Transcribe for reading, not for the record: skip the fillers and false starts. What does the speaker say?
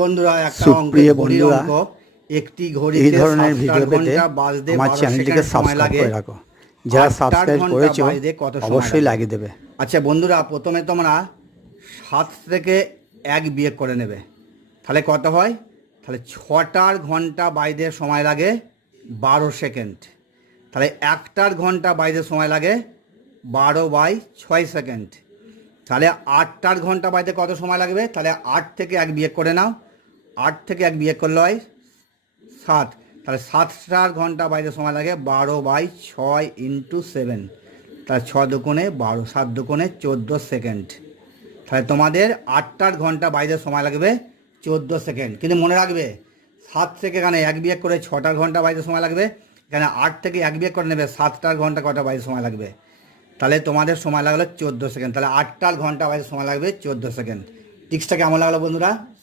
বন্ধুরা একটা অঙ্ক সুপ্রিয় ঘড়ির বন্ধুরা, অঙ্ক। একটি এই ঘড়িতে ধরনের 7টার ভিডিও পেতে ঘন্টা বাজতে আমার 12 চ্যানেলটিকে সেকেন্ড সময় সাবস্ক্রাইব লাগে। করে রাখো। যারা 8টার সাবস্ক্রাইব ঘন্টা করেছো বাজতে কত সময় অবশ্যই লাগে? লাগিয়ে দেবে। আচ্ছা বন্ধুরা, প্রথমে তোমরা 7 থেকে 1 বিয়োগ করে নেবে, তাহলে কত হয়? তাহলে 6টার ঘন্টা বাজতে সময় লাগে 12 সেকেন্ড। তাহলে 1টার ঘন্টা বাজতে সময় লাগে 12/6 সেকেন্ড। তাহলে 8টার ঘন্টা বাজতে কত সময় লাগবে? তাহলে 8 থেকে 1 বিয়োগ করে নাও। 8 থেকে 1 বিয়োগ করলে হয় 7। তাহলে 7টার ঘন্টা বাজতে সময় লাগে 12/6 ইন্টু 7। তাহলে 6 দুগুণে 12, 7 দুগুণে 14 সেকেন্ড। তাহলে তোমাদের 8টার ঘন্টা বাজতে সময় লাগবে 14 সেকেন্ড। কিন্তু মনে রাখবে, 7 থেকে এখানে 1 বিয়োগ করে 6টার ঘন্টা বাজতে সময় লাগবে। এখানে 8 থেকে 1 বিয়োগ করে নেবে, 7টার ঘন্টা কটা বাজতে সময় লাগবে? তাহলে তোমাদের সময় লাগলো 14 সেকেন্ড। তাহলে 8টার ঘন্টা বাজতে সময় লাগবে 14 সেকেন্ড। টিক্সটা কেমন লাগলো বন্ধুরা?